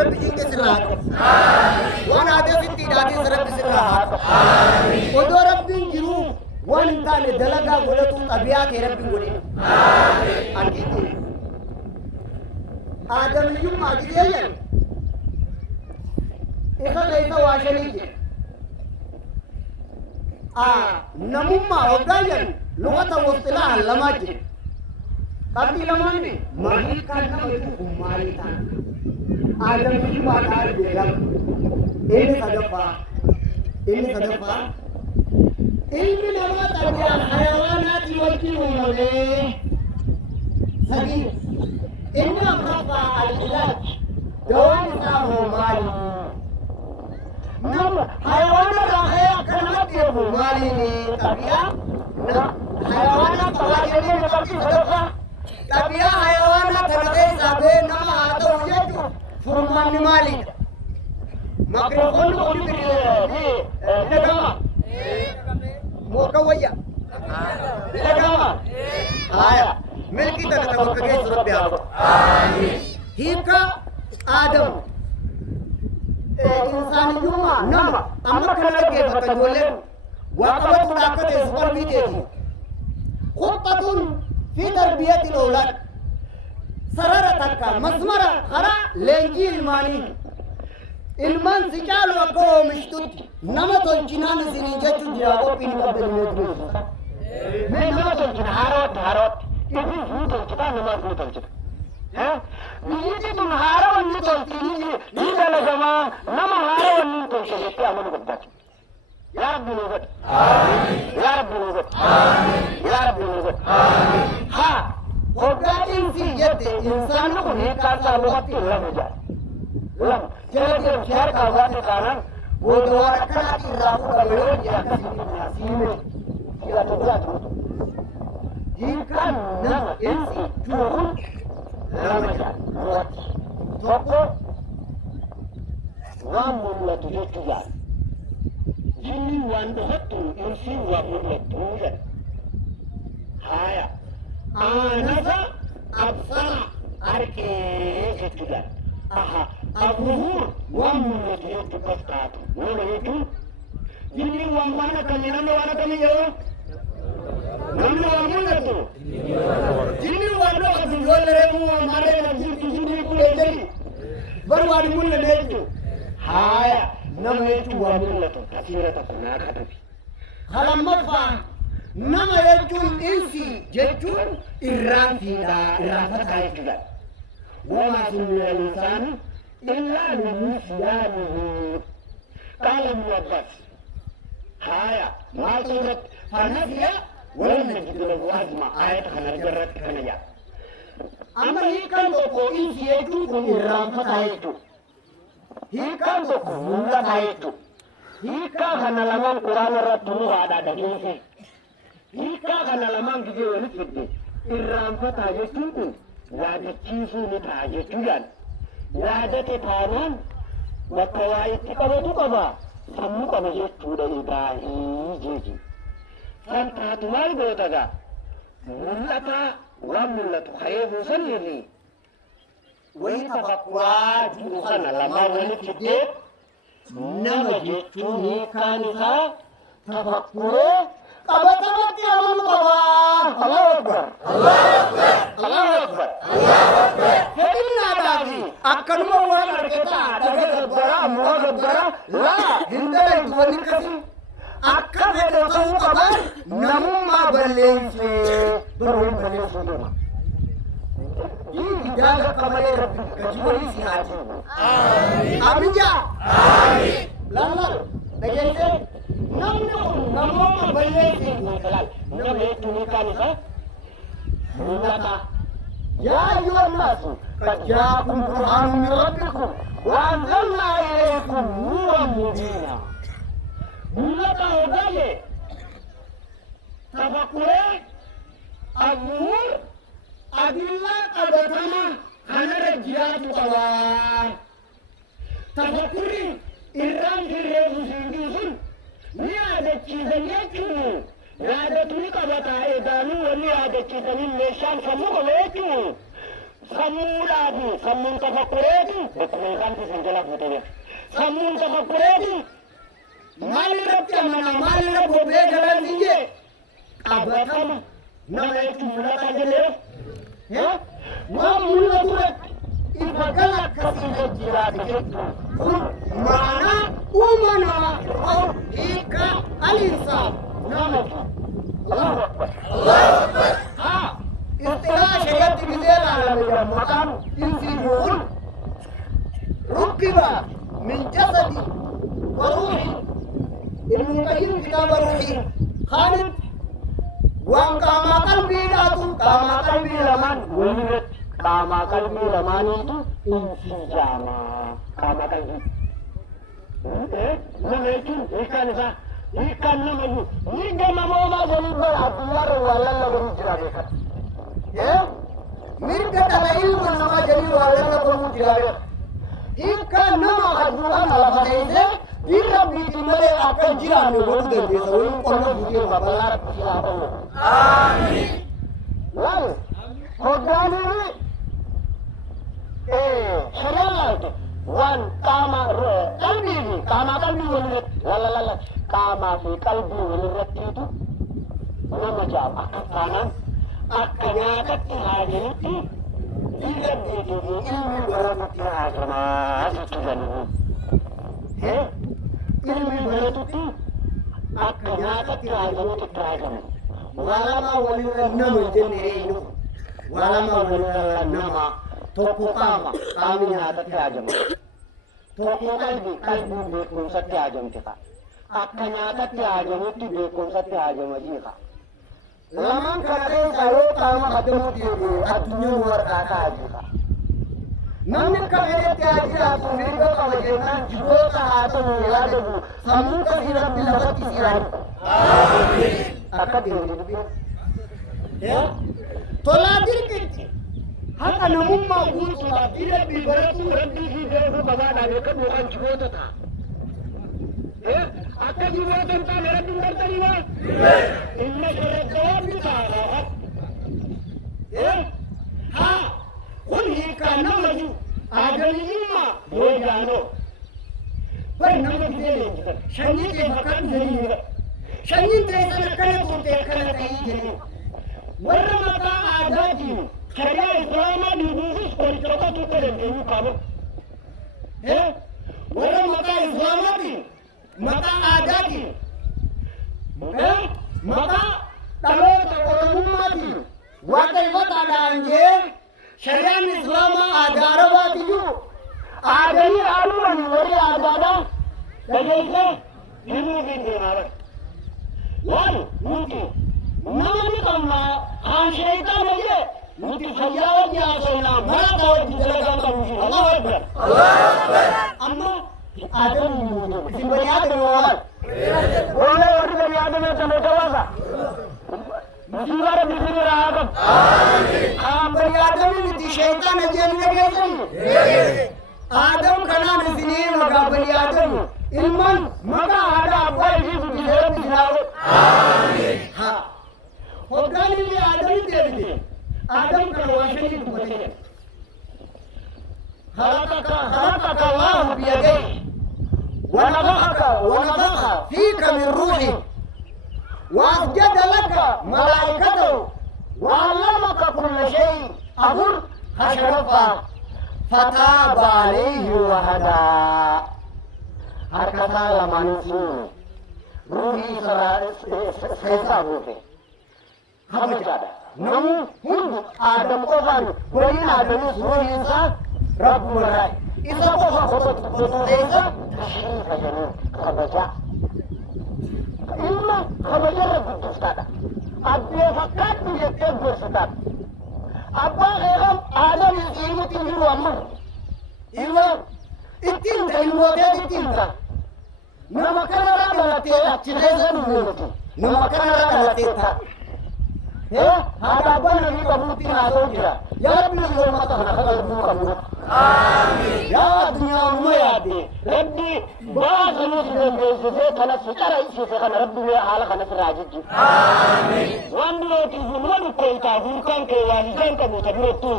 رب جنك سرات وانا عدي ستي داتي رب سرات ودو رب جنو وان كان دلقا قلتو طبيعك رب قولي أكيد آدم يوم ما جديا إذا ليس واشنيك نمما وقايا لغة واصطلاح لماجي قبل لماني ما هي كان نمجو مالي تان آدم يوم ما قال بيلم إني صدفا إني نما تبيع الحيوانات والجنون سبيل إني أمرفع العلاج دوام سامو مالي نم حيوانات رخيا كنت يبو مالي تبيع حيوانات تواجهني نبكي صدفا تبيع حيوانات رخيا سابه نما آتو جدو فرمان مالي مكروفون قولي بريد نكما موكوية نكما آية ملكي تنتوكا كيس ربي هيكا آدم إنسان يوما نما أما كان لكي فتجولين وقبت طاقة إسفر بيتي خطة في تربية الأولاد سرارتك مسمرة خرا لنجي الماني ilman si caalu akka oomishtutti nama tolchinaan isinii jechuu jira qophiin qabdanii beektu. Mee nama tolchina haarootti isin tolchitaa namaaf ni tolchita. Biyyi tun haaroo ni tolchini ni dalagamaa nama haaroo ni tolcha jettee amanu qabdaatu. Yaa Rabbi nuu godhe. Yaa Rabbi nuu godhe. Yaa Rabbi nuu godhe. Haa hoggaa insi jette insaanni kun hiikkaasaa lafatti lama jaala. لم جلد الشهر كوات كانن ودوار كنات الرافو قبلون يأكسي ناسيمه إلى تبلاد إن كان نم إنسي جوهن لمجال موت توقو ومولة جتجال جني واندهتو إنسي ومولة توجد هايا آنسا أبصر أركي جتجال أها الظهور ومولة يتبقات وليتو جني وانا كم ينام وانا كم يوم نمنا ومولة جني وانا كم يقول رمو ومالي نمزل جني كل جني برواد مولة نيتو هايا نميتو ومولة كثيرة كنا كتبي خلام مفان نما يجون إنسي جتون إرام فيدا إرام فتاة جدا وما سمي الإنسان إلا لنسيانه قال الموظف هايا ما صورت فنسي ولم نجد له عزم آية خنجرت خنجا أما هي كان تقو إنسي يجوكم إرام فتايتو هي كان تقو مولة تايتو هي كان لمن قرآن رتنو هذا دقيقي هي كان لمن كجي ونفد إرام فتايتو yaadachiisuu ni ta'a jechuudhaan yaadate taanaan bakka waa itti qabatu qaba sammuu qaba jechuudha Ibraahim jeji san taatu maal goota gaa mul'ata waan mul'atu hayeefuu sanirri wayi tafakkuraa jiru kana lamaan walitti fiddee nama jechuun hiikaan isaa tafakkuree qabatamatti amanuu qaba. Allahu Akbar. Allahu Akbar. Allahu Akbar. Allahu Akbar. Fedhinna daafi akkanuma waan argataa dhaga gabbara muka gabbara laa hindaleetu wanni kasi akka fedhe ta'uu qaban namummaa balleessee baruun balleessuu deema. Jaala qabalee rabbi gajiwanii si haati. Amiin jaa. Amiin. Lallaal dhageessee namni kun namoota balleessee mul'atan nama hedduu ni kaanisa mul'ata. يا أيها الناس قد جاءكم برهان من ربكم وأنزلنا إليكم نورا مبينا. mul'ata hoggalee tafakkuree النور أدلة قبطنا خنر جيات قوار تفكري إرام في الرئيس سنجوسن نيادة چيزن يكو نيادة توي قبطا إدانو ونيادة چيزن النشان سموك ويكو sammuudhaafi sammuun tafakkureeti dokumentanti sin jala fuutee sammuun tafakkureeti maalirratti amana maalirra bobbee galan dinje qabatama nama itti mul'ata jennee waan mul'atu irratti ifa gala akkasii jiraate jechuudha kun maanaa uuma namaa hiika aliinsaaf nama Allahu Akbar haa istilah syariat bidela dalam maqam insihun rukiba min jasadi wa ruhi ilmu kayyum kitab ruhi khalid wa kama qalbi datu kama qalbi laman wulit kama qalbi laman itu insijama kama qalbi nama itu ikan namanya ini gama mama jadi berabdullah walalla berhijrah dekat ya mirga kala ilmu nama jadi walalla berhijrah ikan nama hajuan ala fadaize dirabbi tumare akan jirani bodu dende sawin kono budir babalar silapan amin lalu hodani syariat wan kama kalbi walirat lala kama fi kalbi walirat itu nama jam akanan akanyakati hajiniti dirabbi itu ilmu baramati agama asutujanu ilmu baratuti akanyakati hajiniti tragam walama walirat nama jenere walama walirat nama Toko kama kami nyata tiajam. Toko kalbi bekun satiajam tika. Akka nyata tiajam itu bekun satiajam aja ka. Laman kare sayo kama hadamu tiye adunya luar kata aja ka. Namne kare tiajira puniga kawajena jibota atau mula debu. Samuka hirap dilabati siram. Amin. Akka diri ya. Tola diri kecil. haka namumma guutuudha dirabbi baratu rabbii fi beeku babaadhaan yookaan yookaan jiboota ta'a. Akka jiboota hin taane rabbiin bartanii maa? Inna shirraddawaatti ta'a. Haa kun hiikaa nama jiru aadamiyummaa yoo jaanoo bari nama fidee leenjisan shanyii ta'e fakkaatu jedhanii jira. Shanyiin ta'e sana akkana turte akkana ta'ii jedhanii warra maqaa aadaatiin Syariah Islam dibuat perikata tu terjadi kamu. Orang mata Islam ni, mata adat ni, mata kalau orang umat ni, waktu itu ada anje, Syariah Islam ada apa tu? Ada ni alu ni, orang ada. Jadi itu, ini mungkin ada. Lalu mungkin, nama ni kamu, syaitan aja. Mungkin saja dia sana mana tahu di dalam kamu Allah Akbar. Allah Akbar. Amma ada ni simbari ada orang. Orang dari ada macam apa? Musibah di sini rahmat. Amin. Beri Adam ini syaitan aja ni kan. Adam kena di sini maka beri Adam ilman maka ada apa itu di dalam Islam. Amin. Ha. Orang ini ada ni dia. Adam kerwasani dibuatnya. Halakaka Allah biyadaihi. Wa nafakha fika min ruhi. Wa asjada laka malaikatahu. Wa 'allamaka kulla shay'. Abur hashrafa. Fataba alayhi wa hada. Harkata manusia. Ruhi sesa ruhi. Kamu ada. Namun hidup Adam kofan, boleh ada ni semua insan Rabb merai. Isa kofan foto desa, kasih kabaja. Ilmu kabaja Rabb Ustad. Abdi fakat dia tegur Ustad. Apa heram Adam ilmu tinggi ramah. Ilmu itinta ilmu dia itinta. Nama kanara galati cihaya dulu. Nama kanara galati tak. Ada apa nanti kamu tinggal atau tidak? Ya Rabbi yang mata nak kamu. Amin. Ya dunia mulia di. Rabbi bahasa Muslim itu karena secara isi karena Rabbi ya Allah karena serajit. Amin. Wanita itu mana kita bukan kewajiban kamu tapi itu.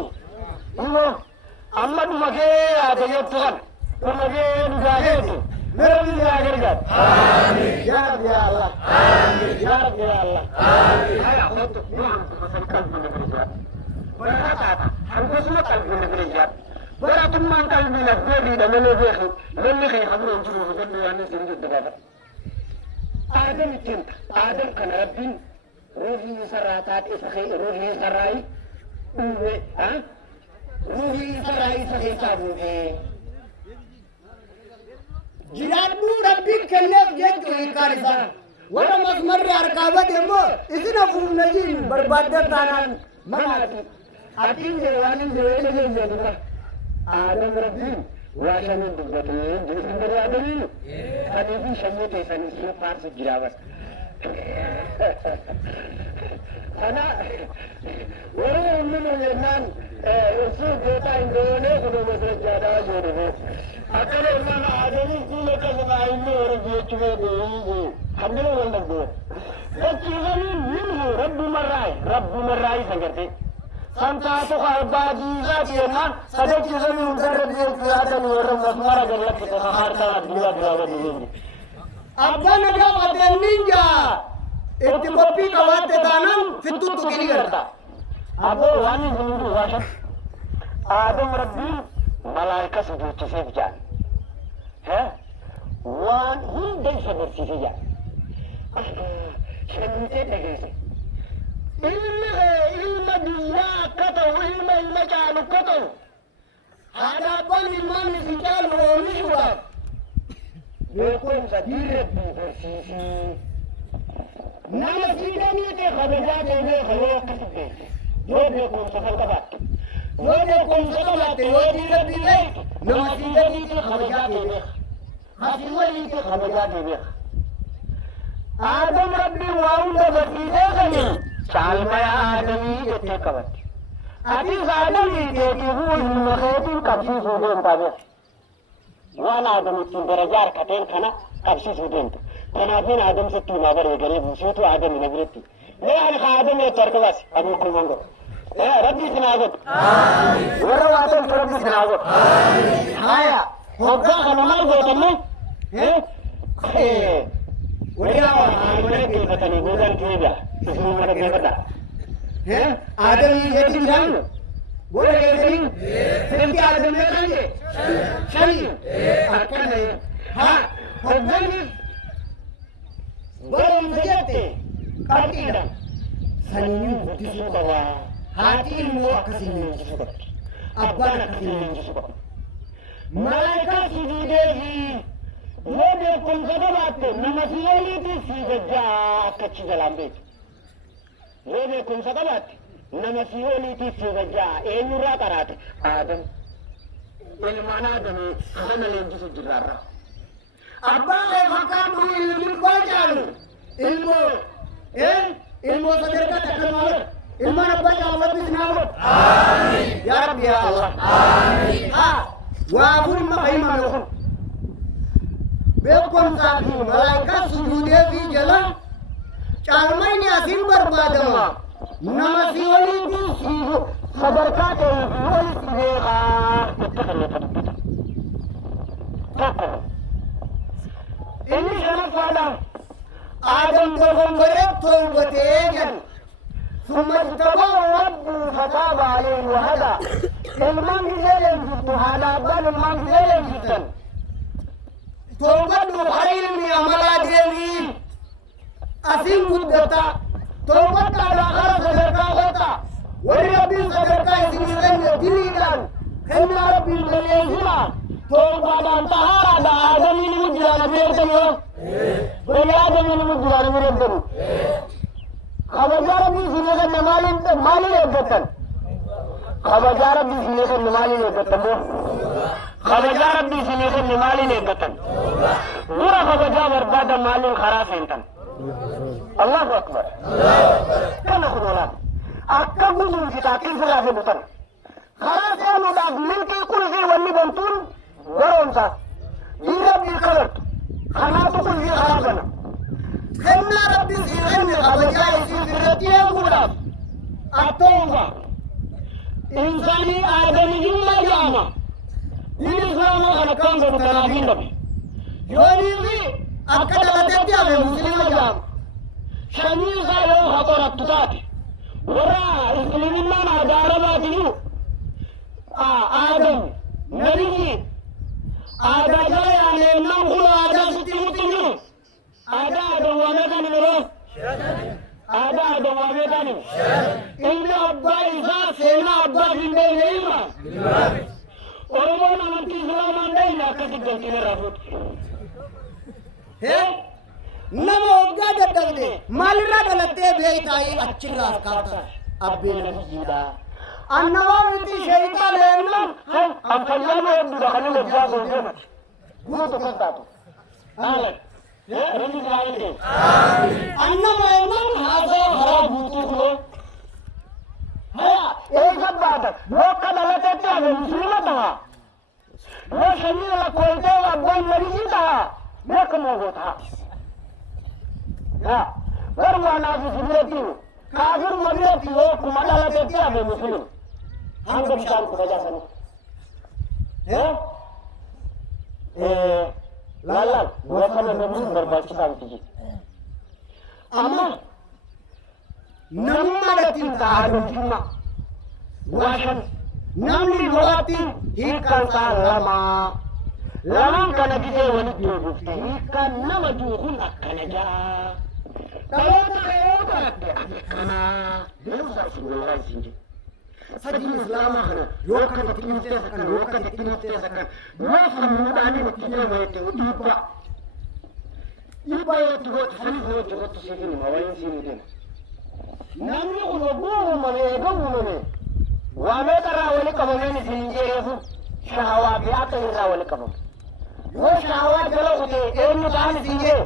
amma dhumagee yaadayettu kan dhumagee dhugaateetu mera biyyaa gargaar yaa rabbi yaa allah yaa rabbi yaa allah haya hoto san qalbii na bira bara taata hangasuma qalbii na bira bara tummaan qalbii na godhiidha malee beeku lolli kee hamroon jiruuf gandu waan isin jedhu baafata aadam ittiin aadam kana rabbiin ruuhii isarraa taate isa kee ruuhii isarraa uume ruuhii isarraa isa keessaa buufee jiraadhuu rabbiin kenneef jechuun hiikaan isaa warra masmarri harkaa bade immoo isin hafuufna jiin barbaaddan taanaan manaati atiin jee waan hin jiree dhageenye dura aadam rabbiin waa shaniin dubbatee isin bari aadamiinu saniifi shanii teessanii isin faarsu jiraawas kana warra uumama jennaan isin gootaa hin doonee kunoo masrajjaadhaa jedhu akkana ilmaan aadamiin kuula kasamaa inni warra jechuu beeku hamdina wal dhabdee dachiisanii minhu rabbumarraayi sagarte santaatu baadiisaati jennaan sadachiisanii hundarra beeku yaadanii warra masmara gallakkite haartaan addunyaa biraa waliin abbaan gaafatee ninja itti qophii qabaatte taanaan fittuutu gini garta aboo waan hin hundu waashan aadam rabbiin malaayikas duuchiseef jaan waan hunda isa barsiise jaan shannitee dhageesse ilma biyyaa akka ta'u ilma caalu akka ta'u haadha abbaan ilmaan isin caalu oomishuudhaaf beekumsa diirratti barsiisee nama siidanii ta'e kabajaa ta'ee kaloo akkasi beekte yoo beekumsa kan qabaatte yoo beekumsa qabaatte yoo diirratti beekte nama siidanii ta'e kabajaa ta'ee beeka hasin walii ta'e kabajaa ta'ee beeka aadam rabbiin waa hunda barsiisee kanii caalmaya aadamii jettee qabatte atis aadamii keetiifuu ilma keetiin qabsiisuu deemtaa beeka waan aadam ittiin darajaa harkateen kana qabsiisuu deemtu kanaafin aadam sitti himaa bareegalee buusiitu aadami na biratti mee ani ka aadam yetti harka baasi abin kulman godhu rabbi isinaa godhu warra waa ta'utu rabbi isinaa godhu haya hoggaa kana maal gootanne wayyaa waan mana geeffatanii boodaan keebia isinii mana geeffadha aadamii yetti bishaan Boleh sering, sering ada mereka je, shani, akan ha, hogani, boleh menjadi, katiran, saninya butuh bawa, hati ilmu akasini juga, abang akasini juga, malaikat sujudehi, boleh kumsadalat, nama siapa itu si gajah kecil dalam bed, boleh kumsadalat. nama siyooniitiif siibajaa eenyurraa qaraate aadam ilmaan aadamii kana leenjisu jirraarra abbaa kee fakkaatu ilmi koo caalu ilmoo sadarkaa takkamaa godha ilmaan abbaa caalu rabbi sinaa godha yaa rabbi yaa allah waa kun ilma qayyimame kun beekumsaa fi malaayikaa sujuudee fi jala caalmayni asiin barbaadama nama siyooniitiin siisu sadarkaa ta'e walitti beekaa itti kennatan tokko inni shanaffaadhaan aadam dogongoree tolbatee jedhu ثم اجتباه ربه فتاب عليه وهدى المام جزيلا جبت هذا أبان المام جزيلا جبتا توبته خير من عمل ديني أسين قدتا توبته على خرس صدركا خطا وربي صدركا يسنين دليلا كنا ربي دليلا توبة انتهارا دا آدمي نمجران بيرتنو بني آدمي نمجران بيرتنو خبردار بھی سنے کا نمالی لگتن خبردار بھی سنے کا نمالی لگتن خبردار بھی سنے کا نمالی لگتن برا خبردار برباد مال خراب انتن اللہ اکبر کنا خدولا اکا گزن کی تاکین سے لازم اتن خراب سے مدد مل کے کرسی ونی بنتون ورون سا دیرہ بھی خلط خناتو کرسی خراب بنا كنا ربي سيرني خبجاي سيرتي غراب التوبة إنساني آدمي جمع جامع دين إسلام أنا كان متنافين بي يوني في أكد لدتي أبي مسلم جامع شميسا يوم خطرت تتاتي ورا إسلامي من أداربات يو آدم نبي آدا جاي يعني نقول آدا ستيمتينو آدا دوامة نورو آدا دوامة نورو إن أبا إذا سينا أبا بندي ليما أرمان أنتي سلام عندي ناكتي جلتي رافوت نما وقا ددغدي مالرا دلته بيتاي اچرا كاتا ابي نجيدا अन्नवामिति शैतान लेना हम अफल्ला में दखल में जा सकते हैं वो तो करता तो हां ये रंग लाएंगे अन्न में हाथो हरा भूतू को है एक सब बात लोग का दलते थे मुस्लिम था वो शरीर ला कोलते वा कोई मरीज था मैं कमो था हां वरना सुबरती काफिर मगरती वो कुमार दलते थे मुस्लिम हम कब शाम को बजा सनो लाल वो समय में मुझे बर्बाद की शांति की अम्मा नम्मा रती तारू जिम्मा वाशन नम्मी लोगाती ही करता लमा कनकीचे वनी दियो गुफ्ती ही का नम दूखुन अक्कनजा तलोता अक्कना देवसा सुगला सिंजे सजीव इस्लाम है योकन तिमिते सकन योकन तिमिते सकन वो समुदानी तिमिते होते उदीपा इबा तो सनी हो जो तो सेकिन हवाई सीने नम्मी को लोगो मने गमने वामे तरावले कमने सिंजे रेफु शहवा बिया तरावले कमने वो शहवा चलो उते एनु दान सिंजे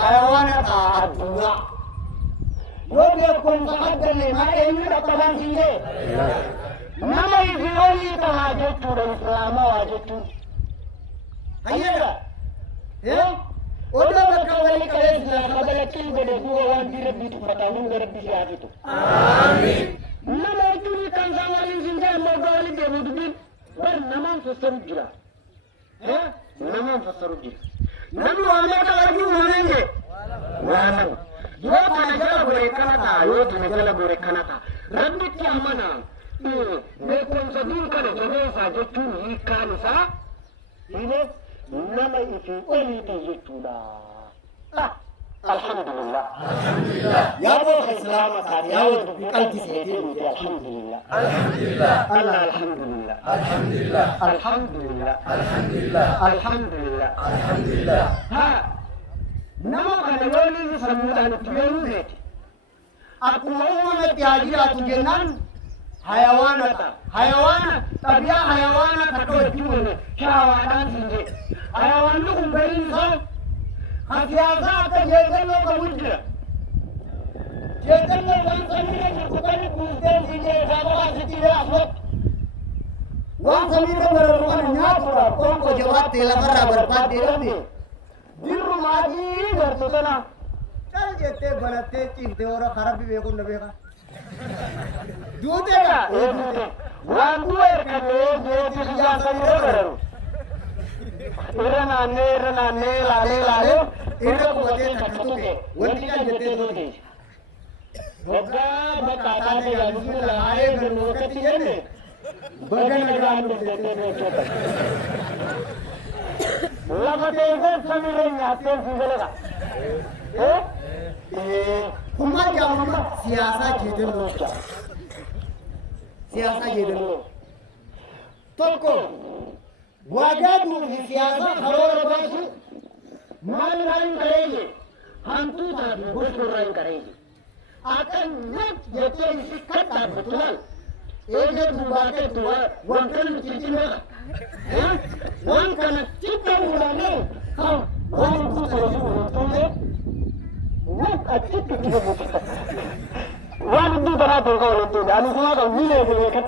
हैवान का दुआ वो देखो मुकद्दर ने मैं एनु तबान सिंजे नमई फिरोली तहा जो चूड़े इस्लाम वाजे तू हैया ए ओदो बकवाली करे इस्लाम बदल की बड़े दुआ वान दी रब्बी तू बताऊं रब्बी से आगे तो आमीन नमई तुरी कंजावाली सिंजे मगवाली देबुदी पर नमन फसर गिरा है नमन फसर गिरा नबी वाले का वर्गी होनेंगे वाला यो तनजल बोरे कनता यो तनजल बोरे कनता रब्बी क्या मना देखो सदूर का जगह सा जो तू ही कान सा इने नम इफी ओली तो ये चूड़ा अल्हम्दुलिल्लाह या वो इस्लाम का या वो कल की से मुझे अल्हम्दुलिल्लाह अल्लाह अल्हम्दुलिल्लाह अल्हम्दुलिल्लाह अल्हम्दुलिल्लाह हां नमो कनवली समुदान तुयु है अकुवा में त्याजिरा तुझे नन हयावान तबिया हयावान कटो क्यों क्या वादान सिंजे हयावान को गई सा हसियासा का जेतन में कबूल जेतन में वन समीरे कुकनी पूछते सिंजे साबा सिटी आफत वन समीरे बरमान न्या थोड़ा कौन को जवाब तेला बराबर बात दे रहे दिल माजी घर तो ना चल जेते बनते चिंते और खराब भी बेको न बेका दूधेगा वांगू करने जो दिया समीरे करो इरनाने लाले इरक बोते थकतोगे वंटी का जते दोते बग्गा बताता ने यानी लाए गनोकती है ने बगन ग्राम में देते ने छोटा लगते हैं समीरे आते सिंगलेगा कुमार क्या मम्मा सियासा जेदन लोग सियासा जेदन लोग तो को वागदू सियासा खरोर बासु मान राइन करेंगे हम तू था घुस राइन करेंगे आकर मत जते सिक्कत था बुतल एक दुबाके तो वंकन चिचिना हैं वन कन चित्ते उड़ाने हां वन तू तो ले वो अच्छी कितने बुतल वन तू बना तो को तो अनुकुमा का मिले के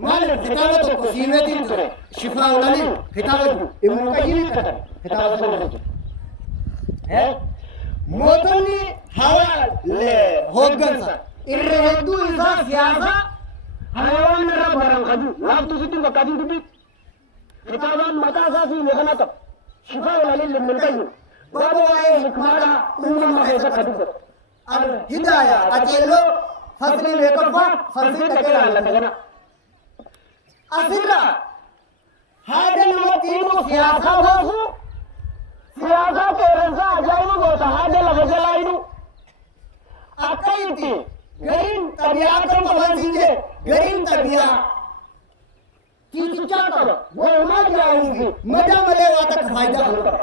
माल किताबत को सीनती करे शिफा उलानी किताबत इब्न कय्यिम कथा किताबत है मोतनी हवा ले होगन सा इरहदु इजा सियासा Hayawaan irraa baran kaju laaftuu sitti fakkaatiin dubbii kitaabaan mataa isaa fi meeqana qaba shifaa walaliin limminqayyu baaba waa'ee hikmaadhaa uumama keessatti ka dubbatu hidaaya qaceelloo faslii meeqaffaa farsii dhaqee laallata kana asirraa haada namatti himu siyaasaa baasu siyaasaa qeerransaa ajaa'iba goota haada lafa jalaa hidhu akka itti gariin xabi'aa kan qaban siinjee gariin xabi'aa tiitichaa qaba walumaa jiraahuu fi madaa malee waa takka faayidaa kan qaba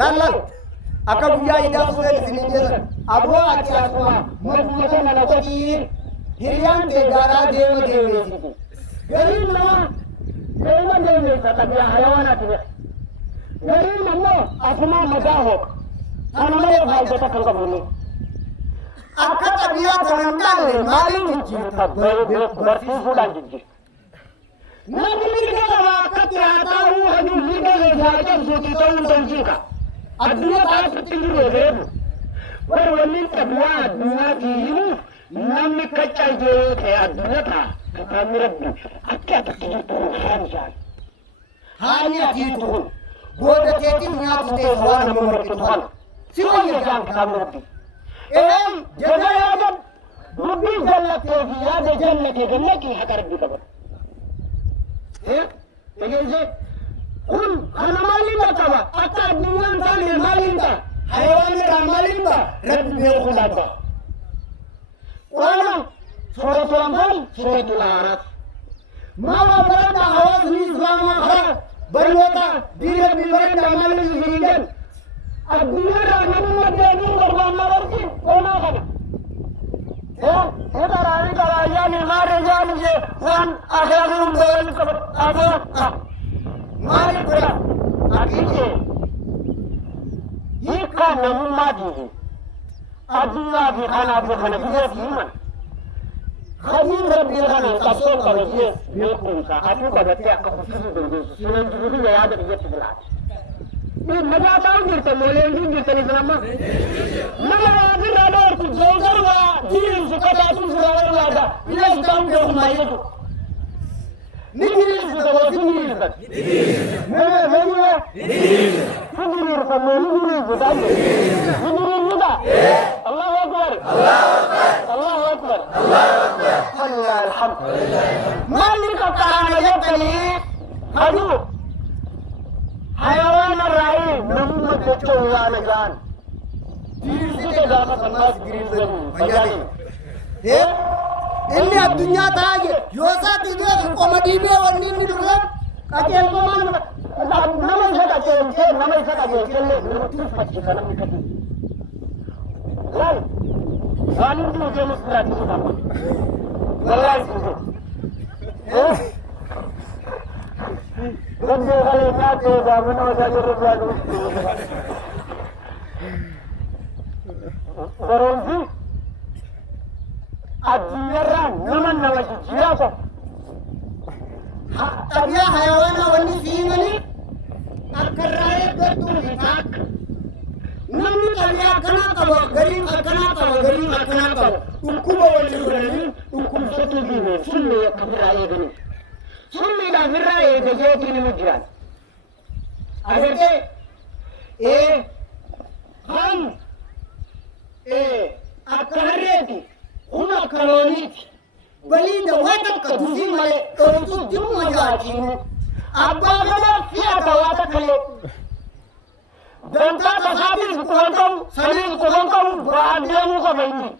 laal akka guyyaa idaa fuudhan isiniin jedhan aboo ati asuma madmata nana qotii hiriyaan ta'e gaaraa deemeesiti gariin nama deemeessa xabi'aa hayawaanaati bira gariin ammoo asuma madaa hooqa kana malee faayidaa kan qabne akka xabi'aa tanan dhaalle maaliin jijjiirta barsiisuudhaan jijjiirta namni mirga qaba akka xiyaaxaa'uu hajuu mirga keessaa cabsuutii ta'uun tolchiika addunyaa taasitti jiru eegeebu bar wanni xabi'aa addunyaatii himuuf namni kaccayjee ta'e addunyaa ta'a kitaabni rabbi akka atatti jirtu kun haan isaan haani atiitu kun booda teetiin nyaatu ta'e waan nama marqitu kana si wayya isaan kitaabni rabbi jala yaada dubbii jallatee fi yaada jallatee gannaqii haqa rabbii qaban egeensee kun kana maaliin qaba akka addunyaan taane maaliin ta'a hayawaan irraa maaliin ta'a rabbi beekuu laata quraana suuratul anfaal suuratul aaraaf maama barata hawaasni islaamaa karaa barnoota diin rabbii baradhaa maaliin isiniin jedhu addunyaarraa namuma deebiin barbaannaa barti qoonaa kana hedaraanii qaraayyaan maaree jaalise waan akaakuun ba'een qaba aboo maali bira akiije hiikkaa namummaatiifi addunyaa fi kanaaf kana biyyee himan hadiin rabbii kana qabsoon qaba biyyee beekumsa atuu qabattee akka uffisuu dandeessu sinan jiruuf yaada biyyatti bilaati मजा आता हूँ गिरते मोले इंजन गिरते नहीं सलामा मगर आगे राडा और कुछ जोकर वा धीरे से कटा तुम सुरावर वादा इन्हें सुताऊं जो हमारे को नहीं धीरे से तो वो धीरे से मैं धीरे से मैं बताऊँ धीरे मुदा अल्लाह अकबर अल्लाह अकबर अल्लाह अल्हम्दुलिल्लाह मालिक का कारण है कहीं हजू حيوان الرعي نمت تجوان جان ديرسي تجاهك الناس ديرسي إني الدنيا تاج يوسا تجاه كومدي بيه وني ندرس كأجل كمان نمي سكا جل نمي سكا جل نمتي فتشي كلام كذي لا غالين دو جلوس برادي سكا والله يسوع Gende kali nato da mana saja berlalu. Baronzi, ajiran naman nawa jijiako. Tabiya hayawana wani singani, akaraya betul hitak. Namni tabiya kana kabo, garim kana kabo. Ukuma wani urani, ukum satu dini, sunni akaraya gani. सुनने का फिर रहा है देखिए तीन में गिरा अगर के हम अकहरे थी उन कॉलोनी थी बली दवा तक कदूसी मले तो क्यों मजा आती हूँ अब बागला क्या दवा तक खले जनता बसाती कुलंकम सलीम कुलंकम बादियों का बहनी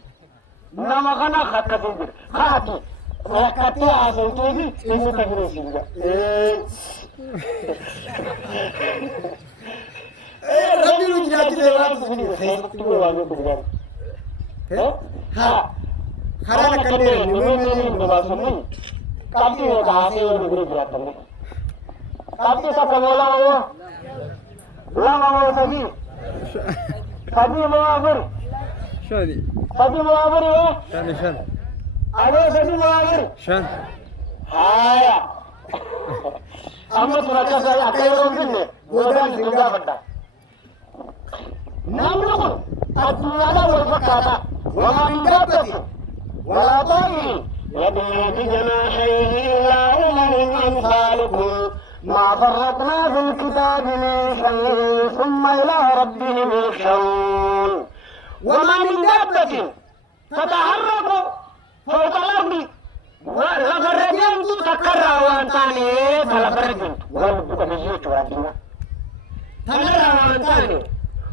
नमकना खाता दूँगी खाती Rakati asal tu ni ini tak boleh singgah. Rabi lu jadi lewat sini. Saya tu bawa tu bawa. Ha. Karena kene ni bawa semua. Kami dah hasil negeri berapa ni? Kami tak kemola awak. Lama awak tadi. Tadi mau apa? Shadi. Tadi mau apa ni? Shadi. Ada satu malam. Shan. Haya. Amma turacha saya akai orang ni. Godan singgah pada. Namun, aduh ada orang kata, orang dapat. ولا طائر يدعو بجناحيه إلا أمم أمثالكم ما فرطنا في الكتاب من شيء ثم إلى ربهم يحشرون وما من دابة تتحرك فوق الأرض لفرجين تكرر وانتاني فلفرجين ولبك بزيوت ورجينا تكرر وانتاني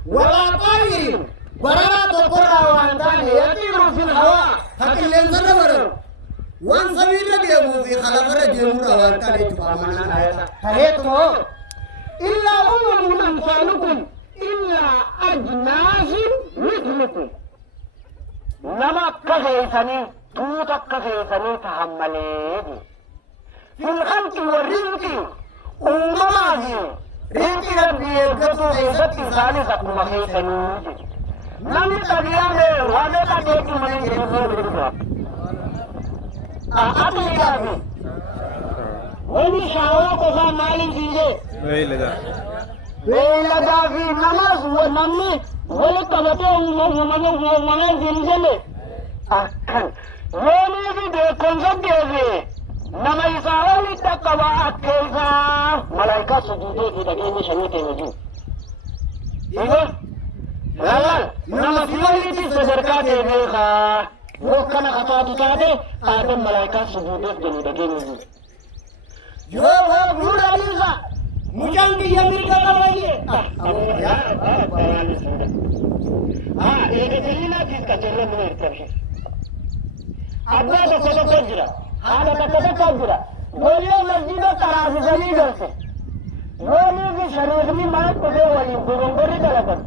ولا طير برا تكرر وانتاني يطير في الهواء فكل ينزل برا وان سبيل ديمو في خلف رجيم وانتاني تفهمنا الآية فهيتم إلا أمم أمثالكم إلا أجناس مثلكم نما كغيثني توتك كغيثني تحملين في الخلق والرزق أمما رزق ربي يبقى غيثتي ثالثة مخيثني نمي تبيامي وانا تبيكي من جريزة أبي كافي وني شاوة كفا مالين جيجي بيلغا في نماز ونمي ولكبتو ومن زلزلة أكل يومي في ديكون زبيزي نما يساولي تقوى أكيزا ملايكا سجودي في دقيني شميتي نجو إيه لا نما سيولي تي سجركاتي بيخا وكنا خطواتو تاتي آدم ملايكا سجودي في دقيني نجو جو वो भूल आलिसा मुझे ये मिल गया भाई अब यार बयान सुन हाँ एक चलीना जिसका चलने में कर है अब तो सब कर दिया हाँ तो कब कर दिया बोलिए मस्जिद और तराज जमी घर से बोलिए कि शरीर में मार पड़े वाली गुरुंगरी चला कर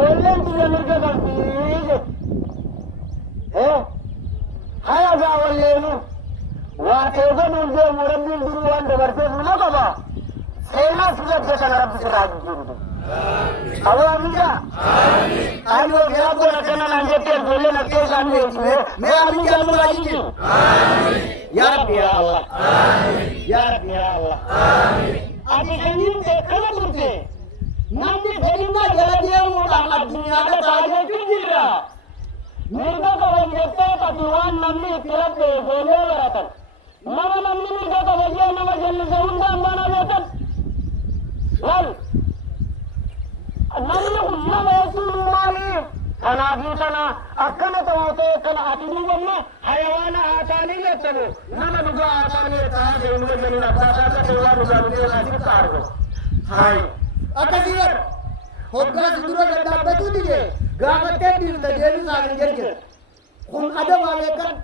बोलिए तुझे मिल गया प्लीज है हाया जाओ ले लो वाटेगा मुझे मुरब्बी गुरुवान दबरते सुनो बाबा सेना सुलभ जैसा नरब से राज जुड़ अब अमीरा आज वो मेरा को रखना नंगे तेल बोले नक्के सामने मैं अभी जन्म लाई थी या रब या अल्लाह या रब या अल्लाह आज जमीन देखना मुझे नंगे जमीन का जलदिया मोड़ा दुनिया का ताज क्यों गिर रहा मेरे को वजहते पतिवान नंगे तिरप बोले बरातर mana namni mirga ka wajah nama janna zaunda ambana betan wal namni kunna wasu mali kana bitana akkana tawate kana atini wanna hayawana atani letanu nama nuga atani tahe unwe janna abasa ka tewa nuga nuga nasi kargo hai akasir hokka sidura gadda batu dige gagate dil da delu sa ngerge kun ada walekan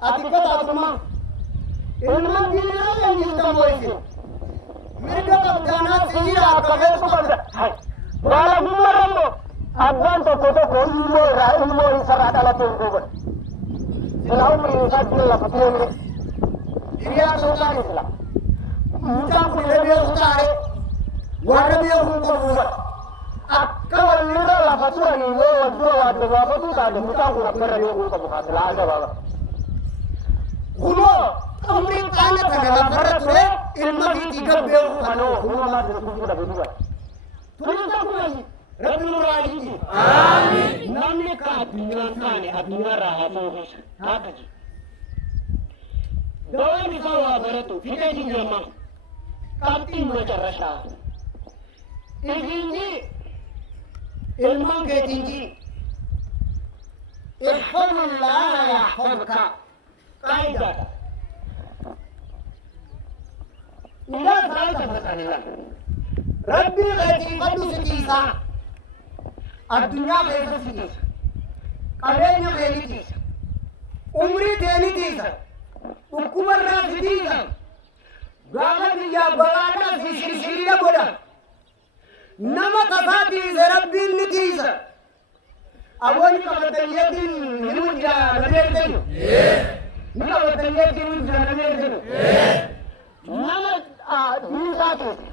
atikat atma इनमें दिल्ली में मिलता मोइसे मेरे को जाना सीरा कहे तो बंद है वाला गुमरंगो अब्बान तो कोई इल्मो इसारा डाला तो उनको इलाउ में इंसान के लपटियों में इरिया सोचा निकला मुझे कुछ भी होता है वार भी उनको बुआ अक्का वल्लीरा लपटुआ नहीं वो वद्रो वापस उतार दे मुझे कुछ कर रही है उनको बुखार ला दे बाबा उनो अमृत काने तगला भरत रे इल्म की तिगब बेव खानो हुआ मा कुछ da बेदुआ तुम तो कुछ रब्बुल राजी आमीन नामने का दुनिया काने अदुआ रहा तो हाथ जी दोय निकावा भरत फिटे जी जमा कांति मोचा रशा इजिंजी इल्म के जिंजी इहफज़ुल्लाह यहफज़का कायदा إلى ثالث مسألة ربي غيتي قدو ستيسا الدنيا غيتو ستيسا قبين غيتي تيسا عمري تيني تيسا وكبر راس تيسا غاغر يا بغانا في شرشيرة بودا نما تفاتي ربي نتيسا أولي كفتنيتي نمجا نميرتنو نكفتنيتي نمجا نميرتنو نما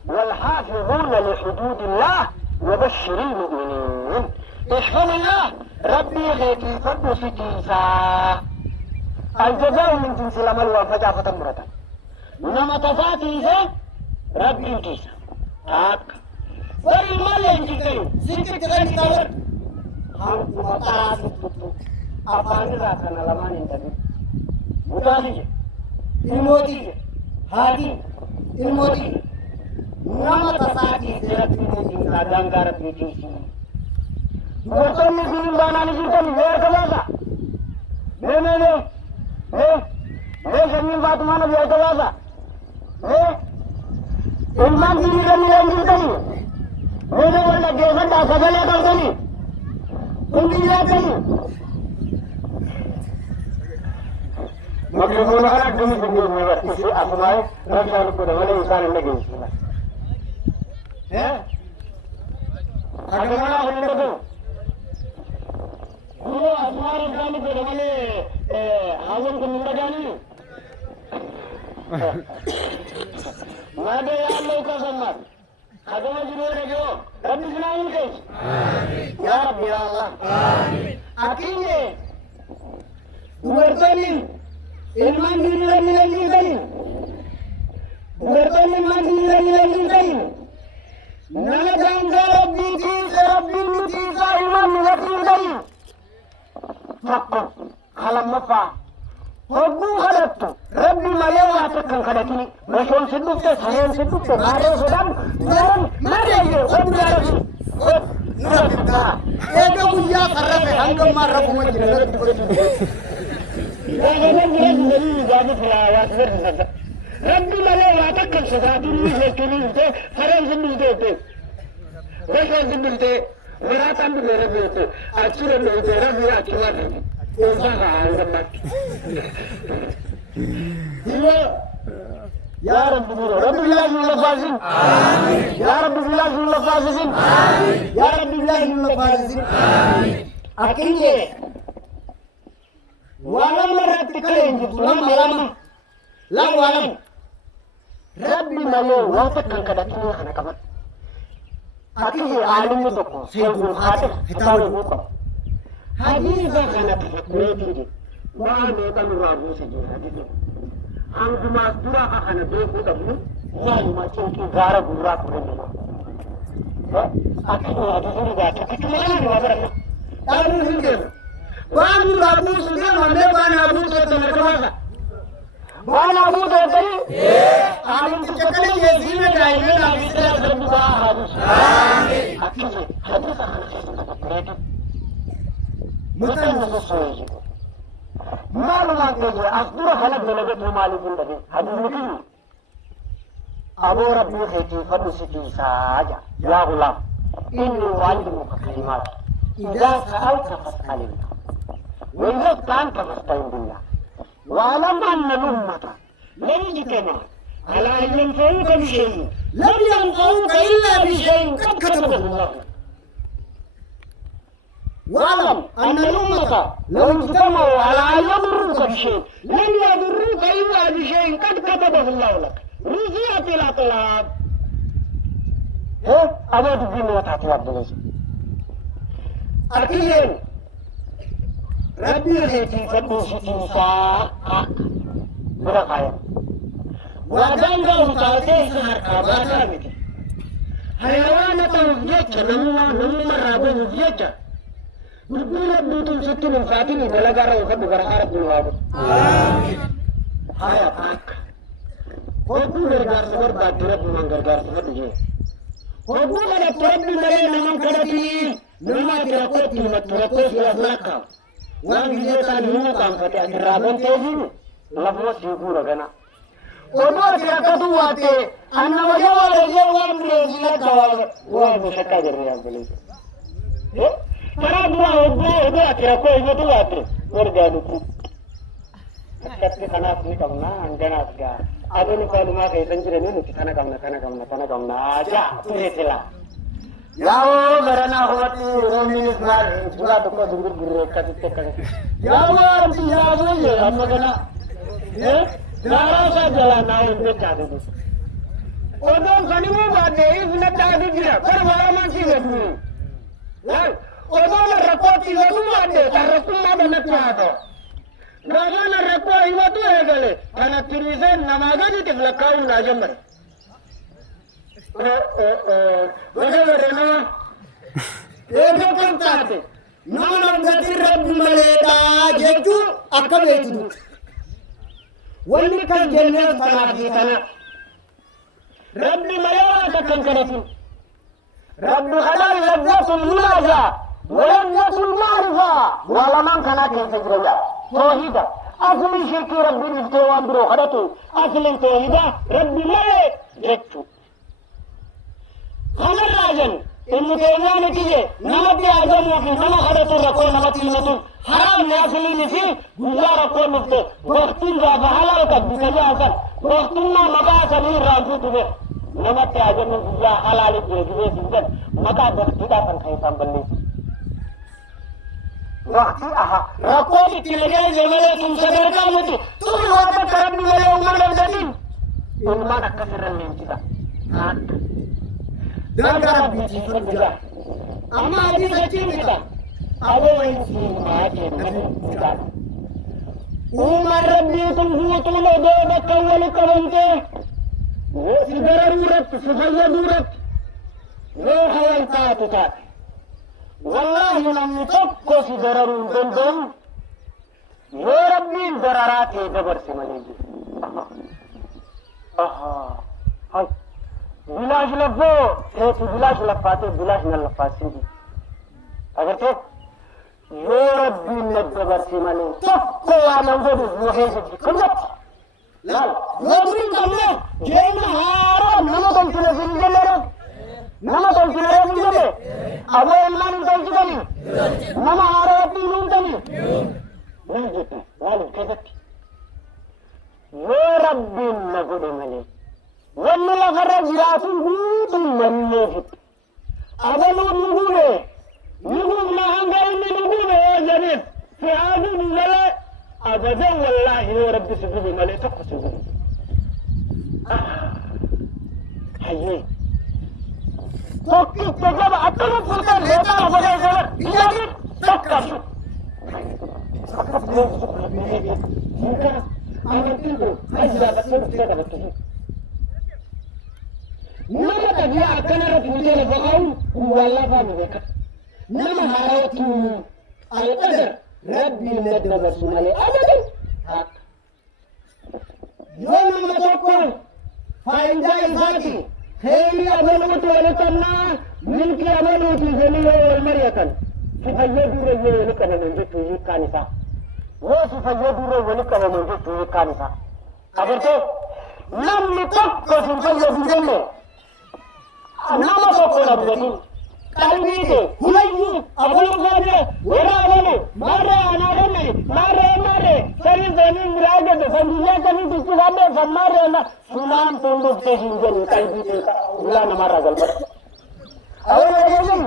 والحافظون لحدود الله وبشر المؤمنين احفظ الله ربي غيتي قدو ستيسا الجزاء من جنس العمل والفجافة مرة نما تفاتيسا ربي تيسا تاك فالمال ينجي كيو سكت غير تاور هم مطارا ستتو afaan irraa kana lamaan hin ta'in. Mutaaliyya, ilmootii, haati, ilmootii, nama tasaatii seeratti hin daangaa rabbii keessa. Dubartoonni siin baanaan jirtan beeka baasa. Mee sanyiin Faatumaa beeka baasa. Ilmaan diinii hin jirtanii. Mee wal dhaggeeffadhaa sagalee qabdanii. Hundi jiraatanii. Makrofoona kana akkamitti fayyadamu barsiisee asumaa'ee rakkoo godha malee isaan hin dhageessisan. Akka kanaa hin dhagahu. Kunoo asumaa rakkoo godha malee hawwan kun hin dhagaanii. Maadee yaalloo kasammaat. Hagama jiruu dhagoo rabbi sinaa hin keessa. Yaa Rabbi yaa Allah. Akkiinye dubartoonni ilmaan diinii hin jirtanii. Dubartoonni ilmaan diinii hin jirtanii. Nama daangaa rabbii tiisa rabbiin ni tiisaa ilmaan ni wasiirtanii. Tokko halammaffaa hogguu kadhattu rabbi malee waa takkan kadhatini. Bashoon si dhufte sareen si dhufte maaree sodamu tuuran mareeyye wanti jaalatu. Eega guyyaa sarrafe hanga ammaa rafuma jira natti gochuudha. Rabbi malee waa takkan sodaatini jechuun dhufte sareen si dhufte. Bashoon si dhufte maraataan dhufte rabbi dhufte achi dhufte rabbi achi waan يا رب رب الله من الفازين يا رب الله من الفازين يا رب الله من الفازين أكيد ولا مرة تكلم لا ولا ربي ملو وقت كان كذا كذا أنا كمان أكيد عالم تقول سيقول خاطر كتابه بكرة حديث أنا تفكرتي ما نقدر نرابو سجى حديث عندما ترى أنا بيقول تبلو يعني ما تشوفي غارة غورا كلنا أكيد هذا هو ذاك أكيد ما أنا ما برا أنا هنجر بان رابو سجى ما بان رابو سجى مركبا بان رابو سجى عالم تكلم يزيد دايما نبي سجى ربنا حديث أكيد حديث أنا تفكرتي مثلا نصوصي معلومات كذا أصدر خلق بلغت مالك الذي حديث مثل أبو ربي خيتي فنسكي ساجا يا غلام إني أعلمك كلمات إذا سألت فاسألني وإذا استعنت فاستعن بالله واعلم أن الأمة لن تجتمع على أن ينفعوك بشيء لم ينفعوك إلا بشيء قد كتبه الله واعلم أن الأمة لو اجتمعوا على أن يضروك بشيء لن يضروك إلا بشيء قد كتبه الله لك رزقت الأطلاب أبد الدين وتعطي عبد الله أكيد ربي خيتي فدوسي ساعة برقايا وأدان قوم تعطي سهر كاباتا مكي حيوانة وفجتش نمو مرابو وفجتش نقول بيتم ستة من فاتني ولا جرى وخد جرى عرب الوابد. آمين. هيا باك. هو جرى سفر بعد جرى بمان جرى سفر دجى. هو جرى تراب بمرة نمان كرتي نما ترى كتير ما ترى كتير في أفلاك. وان بيجي تاني كام فتى كرابون تيجي. لفظ سيقول أنا. ودوا ترى كتو واتي. أنا ما جوا رجال وان بريزيلا جوال. وان بشكا جرى يا بلي. Karena itu akhirnya kau itu tuh apa? Organuku. Tapi karena aku ni kamu na, angkat asga. Aku ni kalau mak kayak sendiri ni, kita nak kamu na aja. Tulislah. Ya, karena aku mati rominis mal, sudah tu kau tunggu buruk kat tekan. Ya, orang tiada je, apa kena? Nara saja naik dekat itu. Orang kanimu bade, ini nak jadi dia. Kalau masih betul. Orang rakot itu ada, cara semua benar ada. Orang rakot itu ada le, karena tulisan nama aja di belakang aja mer. Bagaimana? Itu kan tadi. nama argatin rabbi maleedhaa jechuun akka beektu. Wanni kan jennee tanaa fi tana. Rabbi malee waan takkan kadhatin. Rabbi kanaan labdatul munaaja walabdatul maarifa waa lamaan kanaa keessa jira jaa toohida asli shirkii rabbi dhuftee waan biroo kadhatu aslin toohida rabbi malee jechuu kanarraa jen inni keenyaa miti je namatti argamuu fi nama kadhatu rakkoo namatti himatuun haraamni asliin fi guyyaa rakkoo dhufte gooftiin gaafa halal qabdi tajaasan gooftummaa maqaa sanii irraan fuutube namatti ajamu guyyaa halaalitti eegee sinjan maqaa gooftiidhaa kan keessaan balleessu. Waktu rakkoo itti nagee malee tun sadarkaa miti tun yoo takka rabbi malee uumaa dabdatiin ilmaan akkasirra leenjisa. Daangaa rabbiitiin fadhuudha. Amma adii sachiin fida. Aboo insiimaa kenname fidaan. Uumaan rabbii kun guutuun odoo bakka wali qabamtee si gararuu irratti si fayyaduu irratti yoo hawan taatu taate. Wallahi namni tokko si dararuu hin danda'u yoo rabbiin dararaa ta'e dabarse malee jiru. Bilaash laffoo teetu bilaash laffaatee bilaash nan laffaasin jiru. Agartee yoo rabbiin na dabarse malee tokko waan nan godhu yoo keessa jiru kan jatti. Laal yoo durii qabne jeena haaraa nama tolchine sin jallee nama tolchine reefu jedhe aboo ilmaan hin tolchitanii nama haaraatti hin humtanii maal jette maalif keessatti yoo rabbiin na godhe malee wanni lafarra jiraatuun guutuun mannee fitte abaluun nu guube nu guubna hanga inni nu guube yoo jedheef si haaduun malee abadan wallaahi yoo rabbi si gube malee tokko si gube hayyee Tokki jaba akkana furtan leetaa fagaa jabar ijaabin takka su. Muka amantiin kun hajjaa bakkee dhuftee qabattu sun. Nama tabiyaa akkanarra fuutee lafa qabu kun waan lafaa nu beeka. Nama haaraatu alqadar rabbiin na dabarsu malee abadan haqa. Yoo nama tokko faayidaa isaati خيري أبلوت ولكنا ملكي أبلوت جميع والمريكا سفيدوا رجل ولكنا من جدو يكانسا وسفيدوا رجل ولكنا من جدو يكانسا أبرتو لم يتقى سفيدوا جميع نما تقول أبلوتين قلبيته هلأي أبلوت فاجة ولا أبلو مارة أنا رمي مارة سري زمين مراجة فنجيا كمي تستغامي فمارة أنا سلام تندوك تشينجن قلبيته ولا نمارة قلبة أولا يجب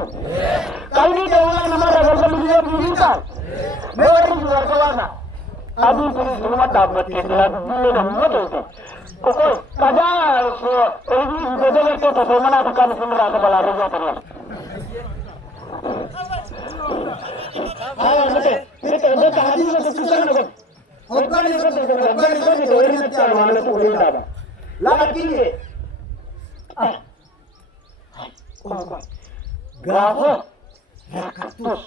قلبيته ولا نمارة قلبة مجيب مجيبا موريش ورقوانا أبي پولیس نمت دابت کتلا بلو نمت ہوتے کوئی کدا ایدی بدے کرتے تو سومنا تکان سمرا کا بلا رجا تنیا آیا متے متے حدیث سے کچھ نہ کر Organization dole na ta ma na ko da ba. Lakin ne. Gafa rakatus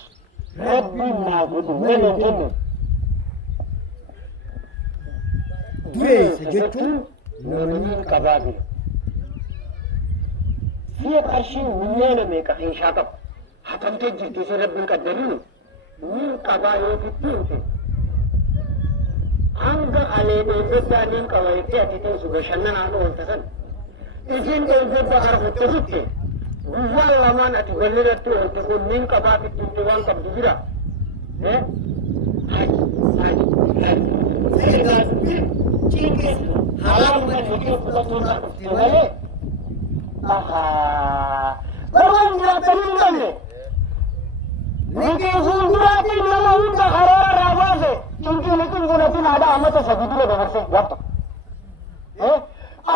rabbi na gudu menen dinne. Dure jechuun namni qabaati. Siya karshen minyana mai kafin shakaf. Hakan ta jirgin sai rabbin kaddari ne. Min qaba yo fitin hanga alee beddaaniin qabaayitee atiitiin su bashannanaa dhoolta san isiin dhoolfedda harkutte fitte guyyaan lamaan ati walirratti oolte kun min qabaa fittuutti waan qabdu jira halaamuma fiitee fudhatuun dhufte malee garaan jiraatanii hin qabne Niki fuulduraatti nama hunda karoora irraa baase cunqii qulqullatiin aadaa ammata sadii dura dabarse gaafta.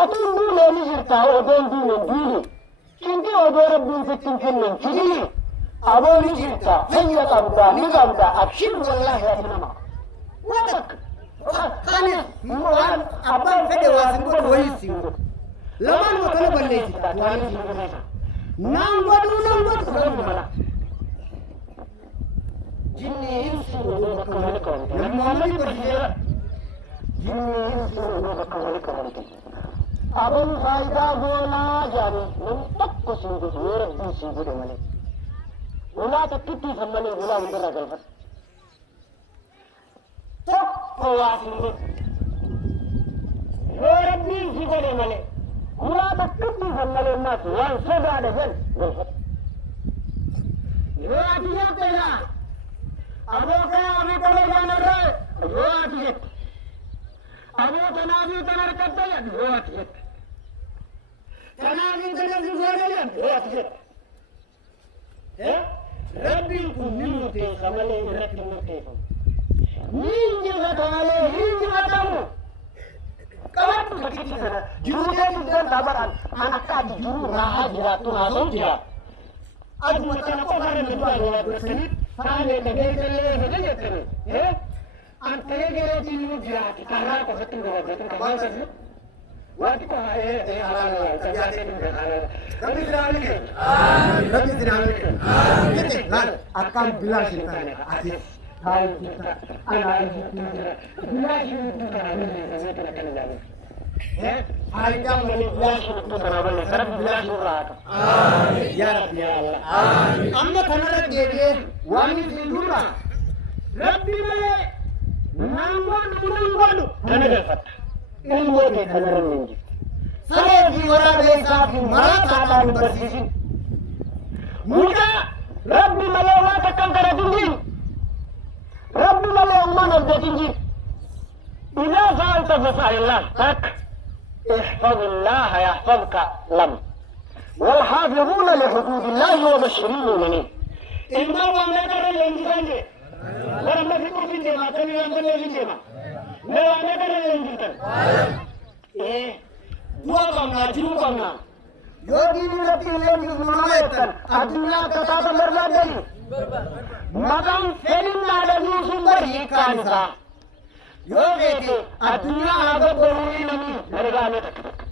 Atuun duulee ni jirta odoon duuleen duuli. Cunqii odoo rabbiin sitti hin kennan fidii. Aboo ni jirta fayya qabda ni qabda abshir wallaahi ati nama. Waan akka. Waan abbaan fedhe waa sin godhu wayii sin godhu. Lamaan makana balleessita waan hin godhu. Naan godhu kan mala. jinni insi ulo bakka wali qabamte nabi muhammadi barsiiseera jinni insi ulo bakka wali qabamte abon faayidaa goonaa jaani nam tokko siin godhu yoo rabbiin siin godhe malee ulaa takkittiifan malee ulaa hundarraa galfadha tokko waa siin godhu yoo rabbiin si godhe malee ulaa takkittiifan malee maas waan sodaadha jan galfadha yoo ati jette jaa aboo kanaa fi tola jaanarree yoo ati jette aboo kanaa fi tan harkatta jedhu yoo ati jette kanaa fi kana fi goone jedhu yoo ati jette rabbiin kun ni murteessa malee irratti murteeffamu ni injifata malee hin injifatamu qabadhu takkitti kana jiruu deebiidhaan dhaabaraan an akka ati jiruu raahaa jiraattu haasa'u jiraatu aduma tana qofaarra dubbaa gabaabbatanii faanee dhageessallee fedhe jettanii anta egereetiin nu jiraati karaa qofatti gabaabbatanii kamaan sasni waati qofa halaala tajaajila dhufe halaala rabbi siraani kenna rabbi siraani kenna akkaan bilaashin taane ati taa'u jirta anaa jirtu jira bilaashin taane sameetiin akkana jaalu faayidaan malee bilaashin kana malee sarab bilaashin raata yaa rabbi yaa Allah amma kanarra deebi'ee waan isin dura rabbi malee naannoo nuun godhu kana galfatta ilmoo kee kanarra hin jirtu saree fi waraabee isaa fi maraataadhaan hin barsiisin mudaa rabbi malee waa takkan kadhatin jiru rabbi malee ummaan abdatin jiru idaa sa'alta fas'alillah tak احفظ الله يحفظك لم والحافظون لحدود الله وبشر المؤمنين المرء ما ترى الانجيل ولما في كل جماعه كان يعمل الجماعه لا ما ترى الانجيل dua kamna jiru kamna yoo diinii irratti illee nama jettan addunyaa kataata barbaadani maqaan fedhinnaadhanii sun bari hiikkaan isaa yoo feete addunyaa haa gabbaruu namni gargaaree takka takka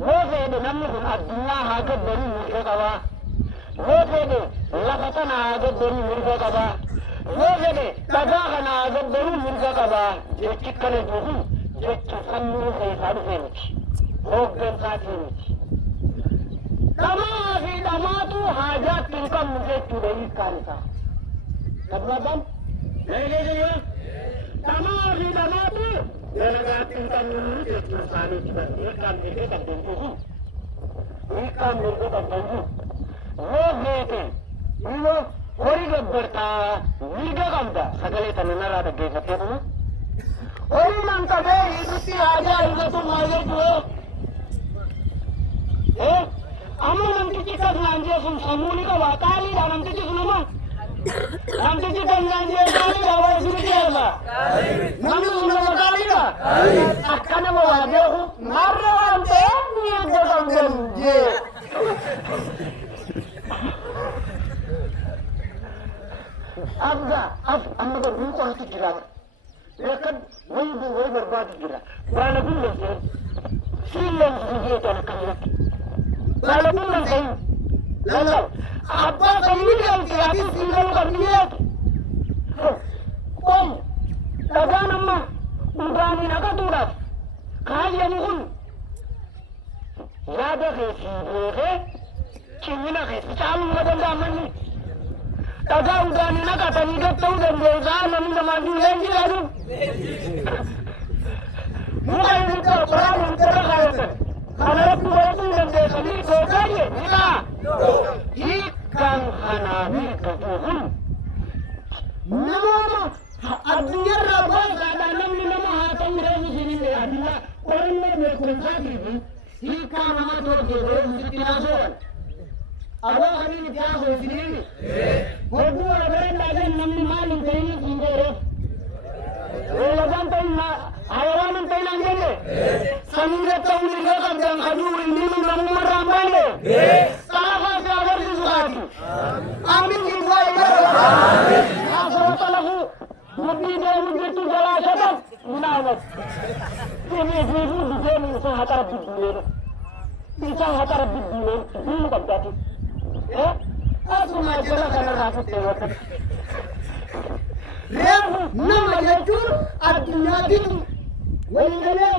yoo feete namni kun addunyaa haa gabbaruu mirga qabaa yoo feete lafa kana haa gabbaruu mirga qabaa yoo feete dhagaa kana haa gabbaruu mirga qabaa jechi kana jedhu jecha sammuu keessaa dhufee miti hooggansaatii miti dhamaa fi dhamaatu haajaatti hin qabnu jechuudha hiikkaan isaa gabbaaban gaggeessan dhamaa fi dhamaatu dalagaatti hin qabnu jechuu isaaniiti bara hiikkaan mirga qabdantu hiikkaan mirga qabdantu yoo feete yoo horii gabbartaa mirga qabda sagalee tana narraa dhaggeeffattee tuma horii nan qabee hiikutti haajaa hidhatu maal jechuu amma namtichi kas naan jeesun sammuu ni qaba qaaliidha namtichi sunuma namtichi kas naan jee qaaliidha waa isinitti erga namni sun nama qaaliidha akka nama waa beeku marra waan ta'eef ni adda qabdan jee abda amma garuu qoratu jira lekan way barbaadu jira baana billeen silleen sujee tan akkanatti baana billeen ta'in lalla abbaa qayyii galti ati silleen qabdiyeet qoom dhagaan amma dhugaanii naqatuudhaaf kaayyamu kun yaada keessii beekee cimmina keessa caaluma danda'amanni dhagaa dhugaanii naqatanii gad ta'uu dandeessaa namni namaan duuleen jiraatu muka ibidda qoraan ibiddarra kaayatan kanarratti godhatuu dandeessanii kookaayye niqaa hiikkaan kanaa hiikkatu kun namoota addunyaarraa baasaadha namni nama haa ta'u reefu isinillee addunyaa qorannoo beekumsaatii fi hiikkaa nama tolchee beekumsitti haasa'an aboo kamiin itti haasa'u isiniini hodduu abarandaadhaan namni maal hin ta'iniif hin jedheef weelagaan ta'in hayawaan hin ta'in an jenne samiirra ta'uu mirga qabdan kaduu inni namummarraa hin baanne xalafaa si agarsiisu haati amin jibbaa imarra haasawata lafuu dubbii deemu jirtu jalaa shatan minaamat fiifiifuu dugeenu isa haxara biddiileenu isa haxara biddiileenu hin qabdaati asuma jala kanarraa futtee wakkat reefu nama jechuun addunyaatitu waliin galee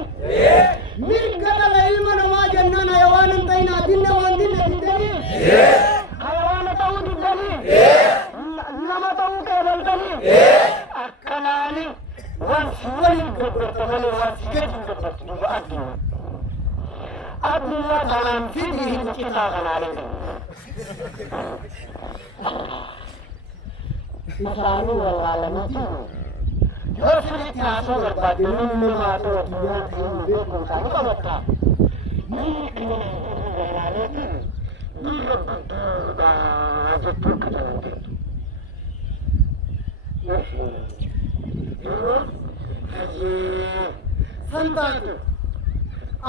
mirga dhala ilma namaa jennaan hayawaan hin ta'in addinne waan dinne diddanii hayawaana ta'uu diddanii nama ta'uu qeebaltanii akkanaani waan si waliin gabbarta malee waan si gadi hin gabbartu duuba addunyaa kanaan fidii hin citaa kanaalee isaanii wallaalamati yoo sirriitti haasoo barbaadde namni namaa ta'u addunyaa ta'uu beekumsaanii qabatta miikni wallaalati miira guddaadhaa jechuu akka jalanteetu yeroo hayyee san taatu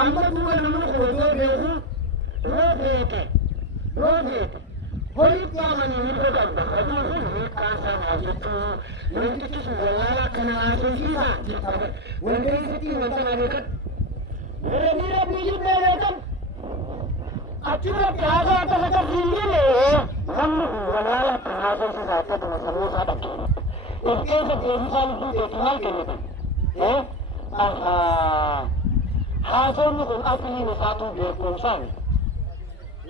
amma duuba namni hodoo beeku yoo beeke horiitti amanii mirga qabda hojiin hiikaan sanaa jechuun namtichi sun wallaalaa akkana haasofsiisaa jettaba walga'iisatti wanta na beekan miira biyyuudhaa beekan achirratti haasaa akkas akkas hin jenne namni kun wallaalaa akkana haasofsiisaa akkatuma sammuu dhaggeera ilkeessa deebisaa lubbuu keetti maal kennitan haasofni kun akkiliin isaatuu beekumsaani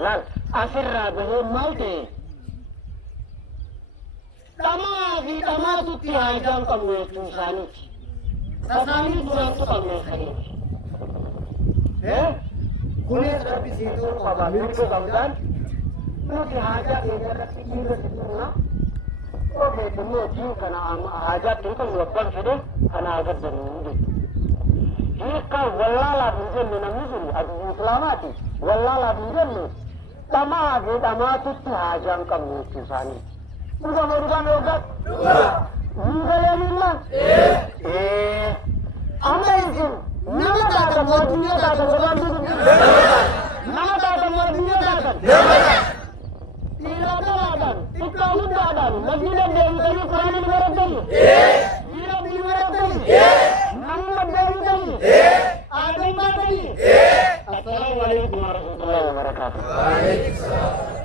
laal asirraa bahee maal ta'e dhamaa fi dhamaatutti haajaan qabnu jechuu isaaniiti sasaanii duraantu qabneessaniiti kunis rabbisii ta'uu qaba mirga qabdaan nuti haajaa keenya irratti dhiirra fidurna ogeet immoo diin kana haajaatti hin qabnu abbaan fedhe kana agardanuu jechuudha hiikkaan wallaalaaf hin jenne namni sun addunyaa islaamaati wallaalaaf hin jenne dhamaa fi dhamaatutti haajaan qabnu jechuu isaaniiti. Dhuga moo dhugaa yookaan? Dhuga. Galee miila? Amma isin nama taatan moo addunyaa taatan dhugaan dhugu? Nama taatan moo addunyaa taatan? Dhiirota taatan, xiqqaa guddaadhaan, nabni dandeessanii Quraaniin barattanii? Dhiira biyyi barattanii? Namni dandeessanii? Aadaa baatanii? Assalaamu alaikum warahmatullahi wabarakatuh.